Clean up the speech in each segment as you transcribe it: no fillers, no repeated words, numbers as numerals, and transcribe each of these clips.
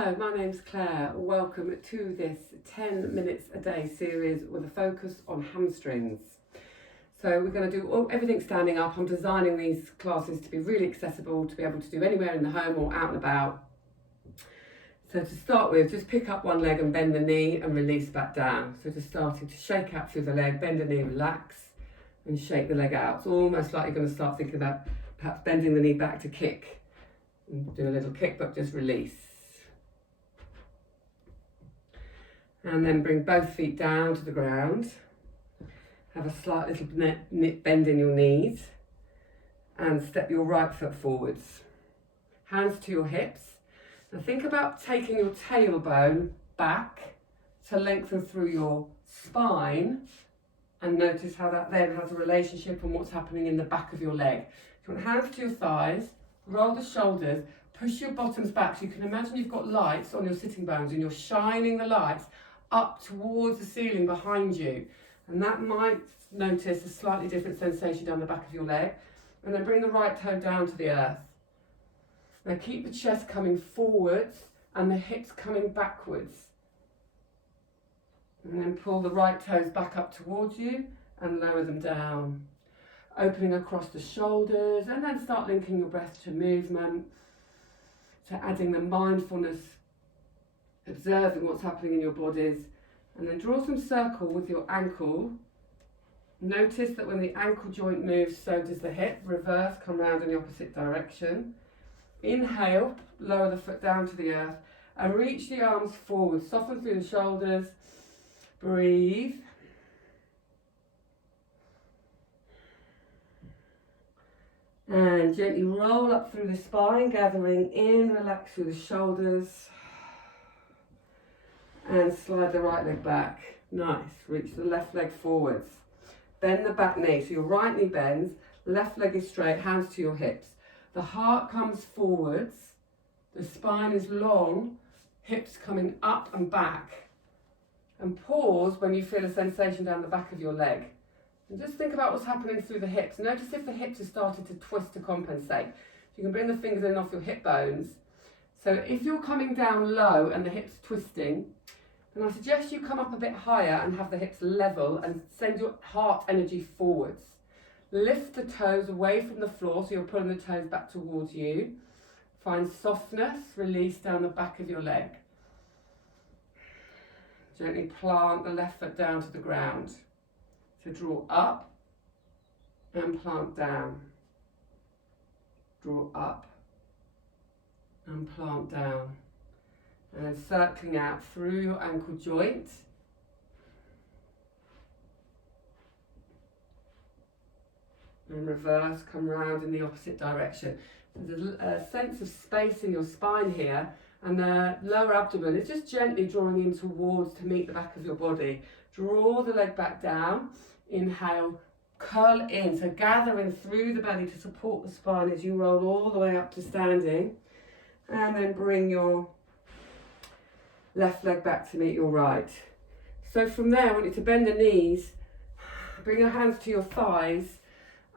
Hello, my name's Claire. Welcome to this 10 minutes a day series with a focus on hamstrings. So we're going to do everything standing up. I'm designing these classes to be really accessible, to be able to do anywhere in the home or out and about. So to start with, just pick up one leg and bend the knee and release back down. So just starting to shake out through the leg, bend the knee, relax and shake the leg out. It's almost like you're going to start thinking about perhaps bending the knee back to kick. And do a little kick, but just release. And then bring both feet down to the ground. Have a slight little bend in your knees. And step your right foot forwards. Hands to your hips. Now think about taking your tailbone back to lengthen through your spine. And notice how that then has a relationship on what's happening in the back of your leg. You want hands to your thighs. Roll the shoulders, push your bottoms back so you can imagine you've got lights on your sitting bones and you're shining the lights up towards the ceiling behind you. And that might notice a slightly different sensation down the back of your leg. And then bring the right toe down to the earth. Now keep the chest coming forwards and the hips coming backwards. And then pull the right toes back up towards you and lower them down. Opening across the shoulders and then start linking your breath to movement. So adding the mindfulness, observing what's happening in your bodies, and then draw some circle with your ankle. Notice that when the ankle joint moves, so does the hip. Reverse, come round in the opposite direction. Inhale, lower the foot down to the earth and reach the arms forward. Soften through the shoulders. Breathe. And gently roll up through the spine, gathering in, relax through the shoulders. And slide the right leg back. Nice. Reach the left leg forwards. Bend the back knee. So your right knee bends, left leg is straight, hands to your hips. The heart comes forwards, the spine is long, hips coming up and back. And pause when you feel a sensation down the back of your leg. And just think about what's happening through the hips. Notice if the hips have started to twist to compensate. You can bring the fingers in off your hip bones. So if you're coming down low and the hips twisting, then I suggest you come up a bit higher and have the hips level and send your heart energy forwards. Lift the toes away from the floor so you're pulling the toes back towards you. Find softness, release down the back of your leg. Gently plant the left foot down to the ground. So draw up and plant down. Draw up and plant down. And then circling out through your ankle joint. And reverse, come round in the opposite direction. There's a sense of space in your spine here, and the lower abdomen is just gently drawing in towards to meet the back of your body. Draw the leg back down. Inhale, curl in, so gathering through the belly to support the spine as you roll all the way up to standing. And then bring your left leg back to meet your right. So from there, I want you to bend the knees, bring your hands to your thighs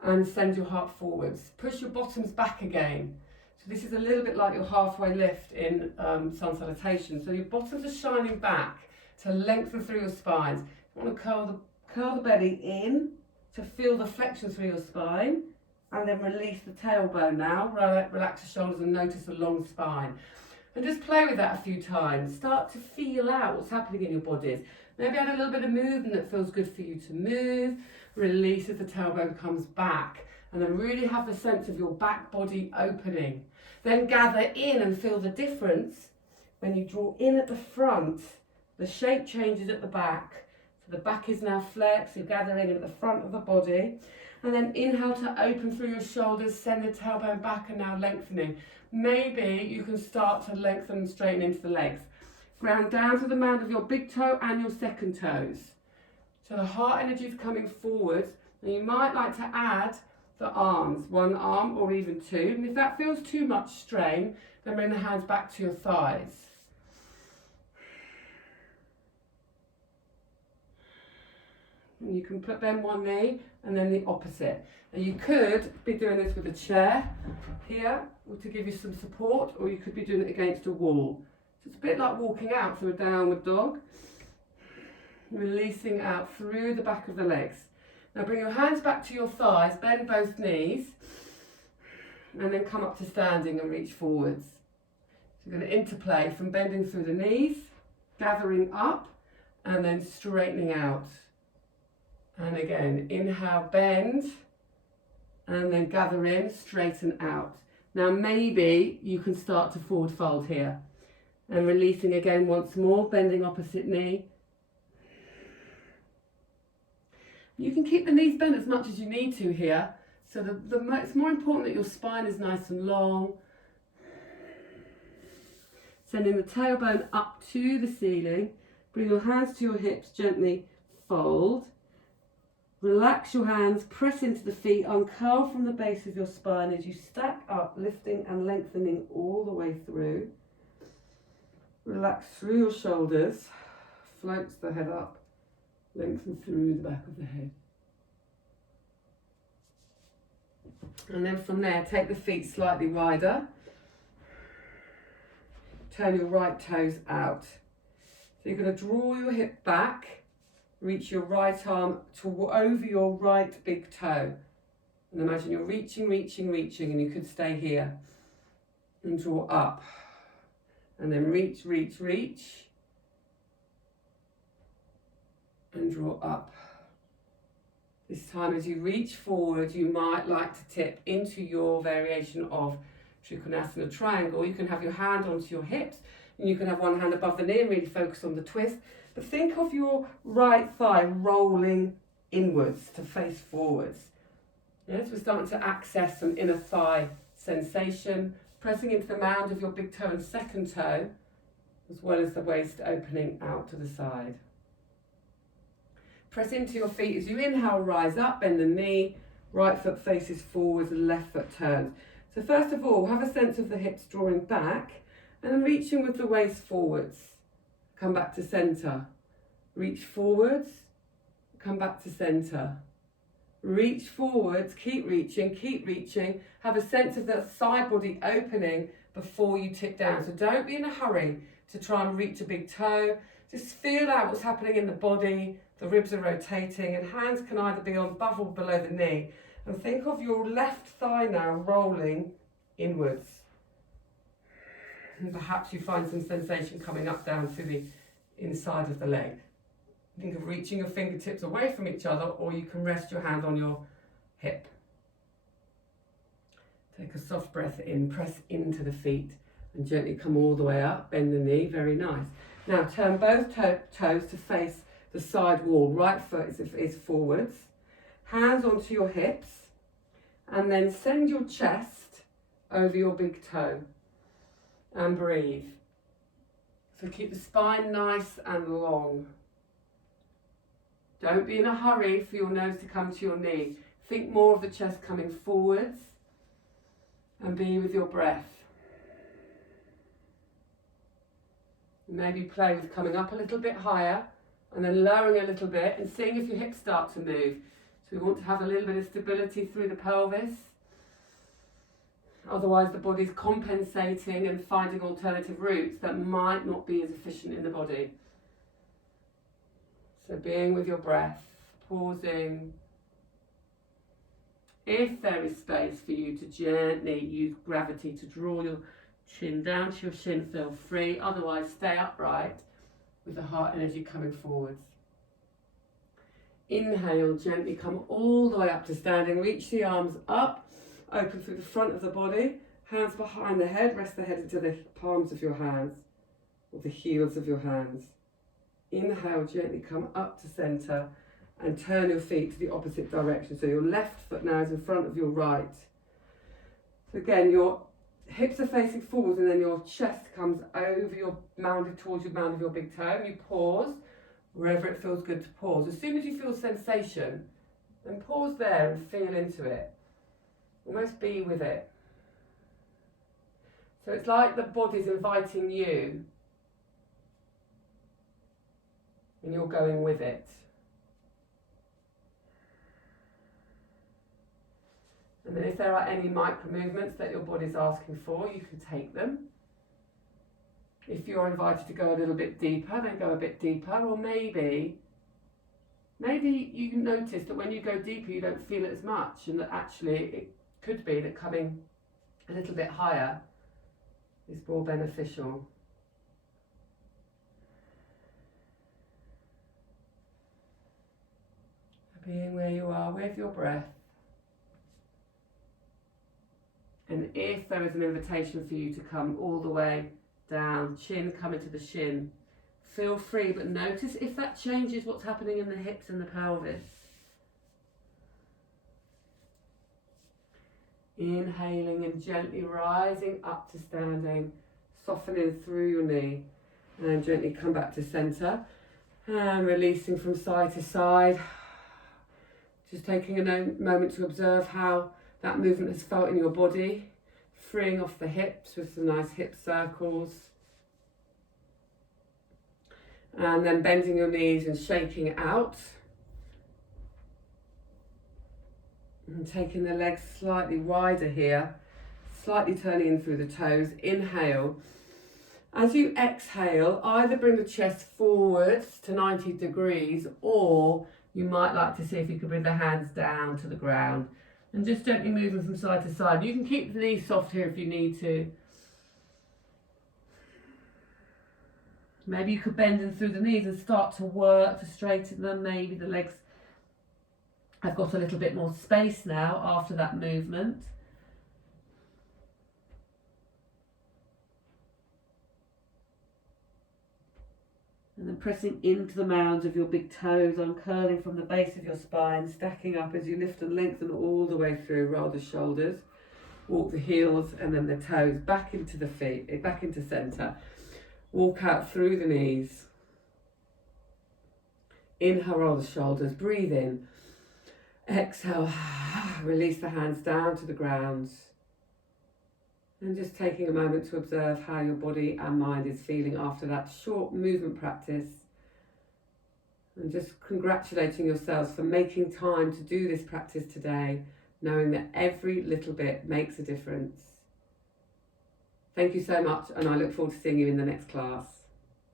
and send your heart forwards. Push your bottoms back again. So this is a little bit like your halfway lift in sun salutation. So your bottoms are shining back to lengthen through your spines. You want to curl the belly in to feel the flexion through your spine, and then release the tailbone now. Relax the shoulders and notice the long spine. And just play with that a few times. Start to feel out what's happening in your bodies. Maybe add a little bit of movement that feels good for you to move. Release as the tailbone comes back. And then really have the sense of your back body opening. Then gather in and feel the difference. When you draw in at the front, the shape changes at the back. So the back is now flexed. You're gathering in at the front of the body. And then inhale to open through your shoulders. Send the tailbone back and now lengthening. Maybe you can start to lengthen and straighten into the legs. Ground down to the mound of your big toe and your second toes. So the heart energy is coming forward. And you might like to add the arms, one arm or even two. And if that feels too much strain, then bring the hands back to your thighs. And you can bend one knee and then the opposite. And you could be doing this with a chair here to give you some support, or you could be doing it against a wall. So it's a bit like walking out through a downward dog. Releasing out through the back of the legs. Now bring your hands back to your thighs, bend both knees, and then come up to standing and reach forwards. So you're going to interplay from bending through the knees, gathering up, and then straightening out. And again, inhale, bend, and then gather in, straighten out. Now maybe you can start to forward fold here. And releasing again once more, bending opposite knee. You can keep the knees bent as much as you need to here. So it's more important that your spine is nice and long. Sending the tailbone up to the ceiling. Bring your hands to your hips, gently fold. Relax your hands, press into the feet, uncurl from the base of your spine as you stack up, lifting and lengthening all the way through. Relax through your shoulders, floats the head up, lengthen through the back of the head. And then from there, take the feet slightly wider. Turn your right toes out. So you're going to draw your hip back. Reach your right arm over your right big toe. And imagine you're reaching, and you could stay here. And draw up. And then reach. And draw up. This time as you reach forward, you might like to tip into your variation of Trikonasana triangle. You can have your hand onto your hips, and you can have one hand above the knee and really focus on the twist. But think of your right thigh rolling inwards to face forwards. Yes, we're starting to access some inner thigh sensation, pressing into the mound of your big toe and second toe, as well as the waist opening out to the side. Press into your feet as you inhale, rise up, bend the knee, right foot faces forwards, left foot turns. So first of all, have a sense of the hips drawing back and then reaching with the waist forwards. Come back to centre. Reach forwards, come back to centre. Reach forwards, keep reaching. Have a sense of the side body opening before you tip down. So don't be in a hurry to try and reach a big toe. Just feel out what's happening in the body. The ribs are rotating and hands can either be on above or below the knee. And think of your left thigh now rolling inwards. And perhaps you find some sensation coming up down to the inside of the leg. Think of reaching your fingertips away from each other, or you can rest your hand on your hip. Take a soft breath in, press into the feet and gently come all the way up, bend the knee, very nice. Now turn both toes to face the side wall, right foot is forwards, hands onto your hips, and then send your chest over your big toe and breathe. So keep the spine nice and long. Don't be in a hurry for your nose to come to your knee. Think more of the chest coming forwards and be with your breath. Maybe play with coming up a little bit higher and then lowering a little bit and seeing if your hips start to move. So we want to have a little bit of stability through the pelvis. Otherwise the body's compensating and finding alternative routes that might not be as efficient in the body. So being with your breath, pausing. If there is space for you to gently use gravity to draw your chin down to your shin, feel free. Otherwise stay upright with the heart energy coming forwards. Inhale, gently come all the way up to standing. Reach the arms up, open through the front of the body. Hands behind the head, rest the head into the palms of your hands or the heels of your hands. Inhale, gently come up to centre and turn your feet to the opposite direction. So your left foot now is in front of your right. So again, your hips are facing forwards and then your chest comes over your mounded towards your mound of your big toe, and you pause wherever it feels good to pause. As soon as you feel sensation, then pause there and feel into it. Almost be with it. So it's like the body's inviting you and you're going with it. And then if there are any micro movements that your body's asking for, you can take them. If you're invited to go a little bit deeper, then go a bit deeper, or maybe you notice that when you go deeper you don't feel it as much, and that actually it could be that coming a little bit higher is more beneficial. Being where you are with your breath. And if there is an invitation for you to come all the way down, chin coming to the shin, feel free, but notice if that changes what's happening in the hips and the pelvis. Inhaling and gently rising up to standing, softening through your knee, and gently come back to centre, and releasing from side to side. Just taking a moment to observe how that movement has felt in your body, freeing off the hips with some nice hip circles. And then bending your knees and shaking it out. And taking the legs slightly wider here, slightly turning in through the toes. Inhale. As you exhale, either bring the chest forwards to 90 degrees, or you might like to see if you can bring the hands down to the ground and just gently move them from side to side. You can keep the knees soft here if you need to. Maybe you could bend in through the knees and start to work to straighten them. Maybe the legs have got a little bit more space now after that movement. And then pressing into the mounds of your big toes, uncurling from the base of your spine, stacking up as you lift and lengthen all the way through. Roll the shoulders, walk the heels and then the toes back into the feet, back into centre. Walk out through the knees. Inhale, roll the shoulders, breathe in. Exhale, release the hands down to the ground. And just taking a moment to observe how your body and mind is feeling after that short movement practice. And just congratulating yourselves for making time to do this practice today, knowing that every little bit makes a difference. Thank you so much, and I look forward to seeing you in the next class.